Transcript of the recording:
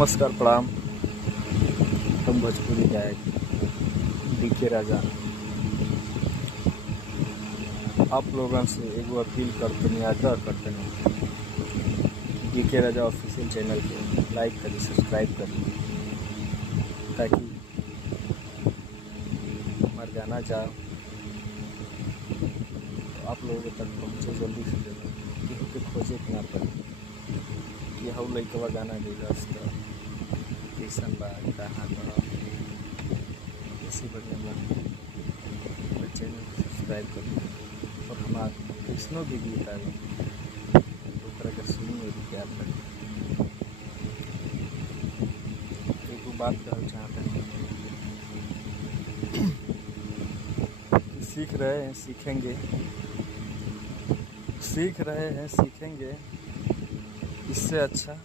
नमस्कार प्रणाम। हम भोजपुरी गायक डीके राजा आप लोगों से एगो अपील करते आग्रह करते डीके राजा ऑफिशियल चैनल के लाइक करी, सब्सक्राइब करी, ताकि हमारे गाना जा तो आप लोगों तक पहुँचे जल्दी से जल्दी, केहू के खोजे के ना पड़े कि हम लइकवा गाना गइलस त कैसन बा, कहाँ बा। इसी बढ़िया बा चैनल को सब्सक्राइब करी और हमारे कृष्णों के गीत आए ओकरा के सुनी और प्यार करी। एगो बात कहल चाहते हैं कि सीख रहे हैं सीखेंगे, इससे अच्छा